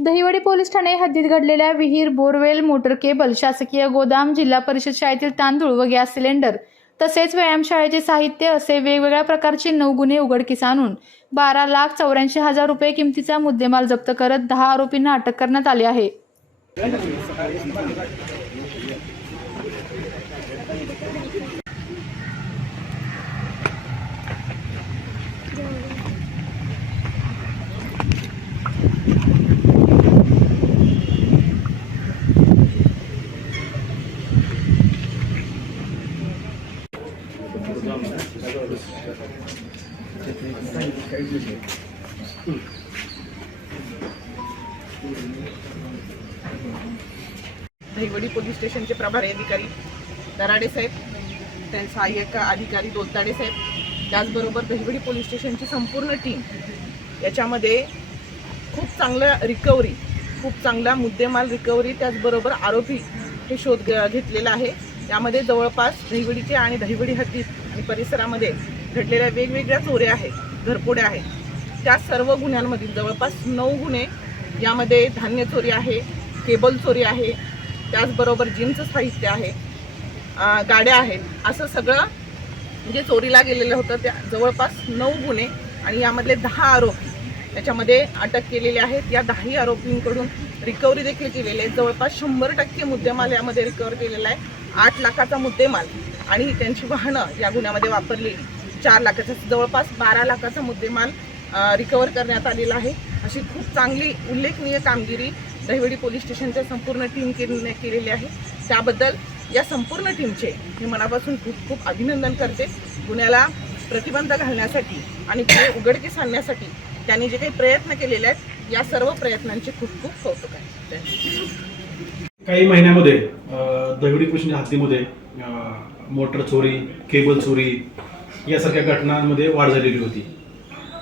Dahiwadi police Thane हद्दीत घडलेल्या विहीर बोरवेल मोटर केबल शासकीय गोदाम जिल्हा परिषद शाळेतील तांदूळ व गॅस सिलेंडर तसेच व्यायामशाळेचे साहित्य असे वेगवेगळ्या प्रकारचे नऊ गुन्हे उघडकीस आणून बारा लाख चौऱ्याऐंशी हजार रुपये किमतीचा मुद्देमाल जप्त करत दहा आरोपींना अटक करण्यात आली आहे. दहिवडी पोलीस स्टेशनचे प्रभारी अधिकारी दराडे साहेब त्यांचे सहाय्यक अधिकारी दोलताडे साहेब त्याचबरोबर दहिवडी पोलीस स्टेशनची संपूर्ण टीम याच्यामध्ये खूप चांगलं रिकव्हरी खूप चांगला मुद्देमाल रिकव्हरी त्याचबरोबर आरोपी हे शोध घेतलेला आहे. त्यामध्ये जवळपास दहिवडीचे आणि दहिवडी हद्दीत परिसरामध्ये घडलेल्या वेगवेगळ्या चोऱ्या आहेत घरपोड्या आहेत. त्या सर्व गुन्ह्यांमधील जवळपास नऊ गुन्हे यामध्ये धान्य चोरी आहे केबल चोरी आहे त्याचबरोबर जिमचं साहित्य आहे गाड्या आहेत. असं सगळं म्हणजे चोरीला गेलेलं होतं. त्या जवळपास नऊ गुन्हे आणि यामधले दहा आरोपी त्याच्यामध्ये अटक केलेले आहेत. या दहाही आरोपींकडून रिकव्हरी देखील केलेली आहे. जवळपास शंभर टक्के मुद्देमाल यामध्ये रिकवर केलेला आहे. आठ लाखाचा मुद्देमाल. आणि त्यांची वाहनं या गुन्ह्यामध्ये वापरलेली. चार लाखाचा जवळपास बारा लाखाचा मुद्देमाल रिकवर करण्यात आलेला आहे. अशी खूप चांगली उल्लेखनीय कामगिरी दहिवडी पोलीस स्टेशनच्या संपूर्ण टीम केली केलेली आहे. त्याबद्दल या संपूर्ण टीमचे मी मनापासून खूप खूप अभिनंदन करते. गुन्ह्याला प्रतिबंध घालण्यासाठी आणि गुन्हे उघडकीस आणण्यासाठी त्यांनी जे काही प्रयत्न केलेले आहेत या सर्व प्रयत्नांचे खूप खूप कौतुक आहे. काही महिन्यामध्ये दहिवडी कृष्ण हद्दीमध्ये मोटर चोरी केबल चोरी यासारख्या घटनांमध्ये वाढ झालेली होती.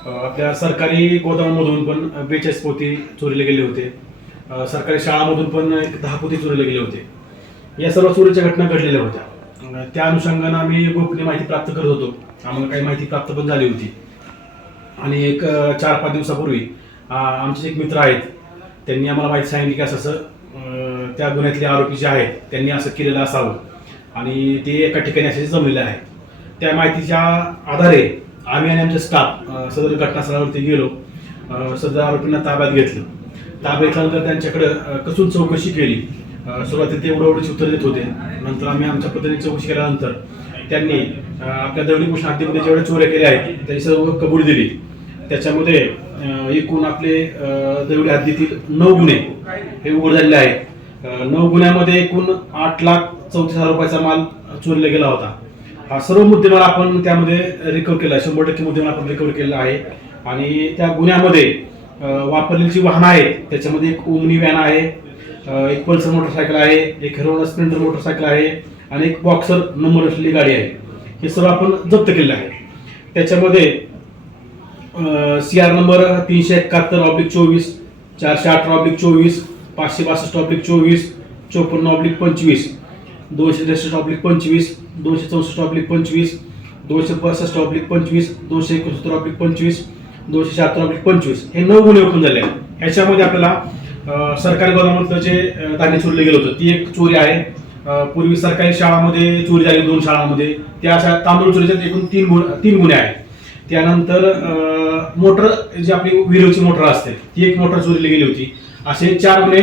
आपल्या सरकारी गोदामामधून पण बेचाळीस पोती चोरीला गेले होते. सरकारी शाळामधून पण एक दहा पोती चोरीला गेले होते. या सर्व चोरीच्या घटना घडलेल्या होत्या. त्या अनुषंगानं आम्ही गोपनीय माहिती प्राप्त करत होतो. आम्हाला काही माहिती प्राप्त पण झाली होती. आणि एक चार पाच दिवसापूर्वी आमचे एक मित्र आहेत. त्यांनी आम्हाला माहिती सांगितली की असं असं त्या गुन्ह्यातले आरोपी जे आहेत त्यांनी असं केलेलं असावं. आणि ते एका ठिकाणी असे जमलेले आहेत. त्या माहितीच्या आधारे आम्ही आणि आमचे स्टाफ सदर घटनास्थळावरती गेलो. सदर आरोपींना ताब्यात घेतलं. ताब्यात घेतल्यानंतर त्यांच्याकडं कसून चौकशी केली. सुरुवातीला ते एवढं उत्तर देत होते. नंतर आम्ही आमच्या पद्धतीने चौकशी केल्यानंतर त्यांनी आपल्या दवडी भूषण हद्दीमध्ये जेवढ्या चोऱ्या केल्या आहेत त्याची सर्व कबूल दिली. त्याच्यामध्ये एकूण आपले दगडी दवडी हद्दीतील नऊ गुन्हे हे उघड झालेले आहेत. नऊ गुन्ह्यामध्ये एकूण आठ लाख चौतीस हजार रुपयाचा माल चोरला गेला होता. हा सर्व मुद्देमाल आपण त्यामध्ये रिकव्हर केला आहे. शंभर टक्के मुद्देमाल आपण रिकव्हर केलेला आहे. आणि त्या गुन्ह्यामध्ये वापरलेली जी वाहनं आहेत त्याच्यामध्ये एक ओमनी व्हॅन आहे एक पल्सर मोटरसायकल आहे एक हिरो स्प्लेंडर मोटरसायकल आहे आणि एक बॉक्सर नंबर असलेली गाडी आहे. हे सर्व आपण जप्त केलेलं आहे. त्याच्यामध्ये सी आर नंबर तीनशे एकाहत्तर ऑब्लिक चोवीस चारशे अठरा ऑब्लिक चोवीस पाचशे बासष्ट ऑब्लिक चोवीस चोपन्न ऑब्लिक पंचवीस. दोनशे त्रेसष्ट ऑब्लिक पंचवीस दोनशे चौसष्ट ऑब्लिक पंचवीस दोनशे पासष्ट ऑब्लिक पंचवीस दोनशे एकोणसत्तर ऑब्लिक पंचवीस दोनशे शहात्तर ऑब्लिक पंचवीस. हे नऊ गुन्हे हुकूम झाले आहेत. ह्याच्यामध्ये आपल्याला सरकारी गोदामातलं जे धान्य चोरलं गेलं होतं ती एक चोरी आहे. पूर्वी सरकारी शाळामध्ये चोरी झाली दोन शाळांमध्ये. त्या अशा तांदूळ चोरीच्या एकूण तीन गुण तीन गुन्हे आहेत. त्यानंतर मोटर जी आपली विरोची मोटर असते ती एक मोटर चोरीली गेली होती. असे चार गुन्हे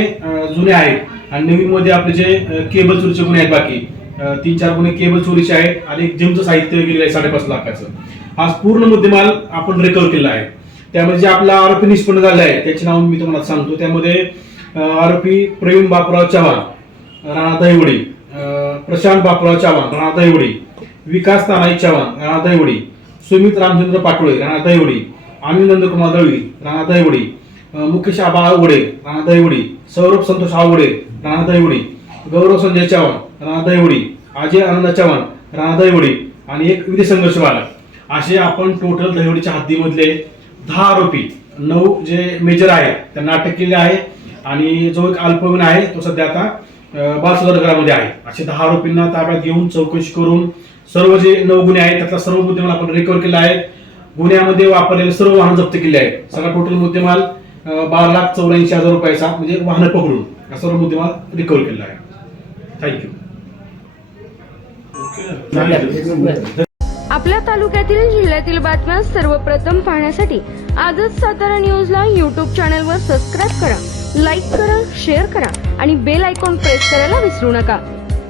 जुने आहेत. आणि नवीन मध्ये आपले जे केबल चोरीचे गुन्हे आहेत बाकी. तीन चार गुन्हे केबल चोरीचे आहेत आणि एक जिमचं साहित्य गेलेलं आहे साडेपाच लाखाचं. हा पूर्ण मुद्देमाल आपण रिकव्हर केला आहे. त्यामध्ये जे आपला आरोपी निष्पन्न झाला आहे त्याचे नाव मी तुम्हाला सांगतो. त्यामध्ये आरोपी प्रवीण बापराव चव्हाण राणा दहिवडी प्रशांत बापराव चव्हाण राणा दहिवडी विकास तानाई चव्हाण राणा दहिवडी सुमित रामचंद्र पाटोळे राणा दहिवडी अनिल नंदकुमार दळवी राणा दहिवडी मुकेश आबा आवडे राणा दहिवडी सौरभ संतोष आवडे राणा दहिवडी गौरव संजय चव्हाण राणा दहिवडी अजय आनंद चव्हाण राणा दहिवडी आणि एक विधी संघर्ष बालक असे आपण टोटल दहिवडीच्या हद्दीमधले दहा आरोपी नऊ जे मेजर आहेत त्यांना अटक केली आहे आणि जो एक अल्पवयीन आहे तो सध्या आता अं, बाल आहे. असे दहा आरोपींना ताब्यात घेऊन चौकशी करून सर्व जे नऊ गुन्हे आहेत त्यातला सर्व मुद्देमाल आपण रिकव्हर केला आहे. गुन्ह्यामध्ये वापरलेले सर्व वाहन जप्त केले आहेत. सगळा टोटल मुद्देमाल बारा लाख चौऱ्याऐंशी हजार रुपयाचा म्हणजे वाहनं पकडून या सर्व मुद्देमाल रिकव्हर केलेला आहे. थँक्यू आपल्या तालुक्यातील जिल्ह्यातील बातम्या सर्वप्रथम पाहण्यासाठी आजच सातारा न्यूजला यूट्यूब चॅनलवर सबस्क्राईब करा लाईक करा शेअर करा आणि बेल आयकॉन प्रेस करायला विसरू नका.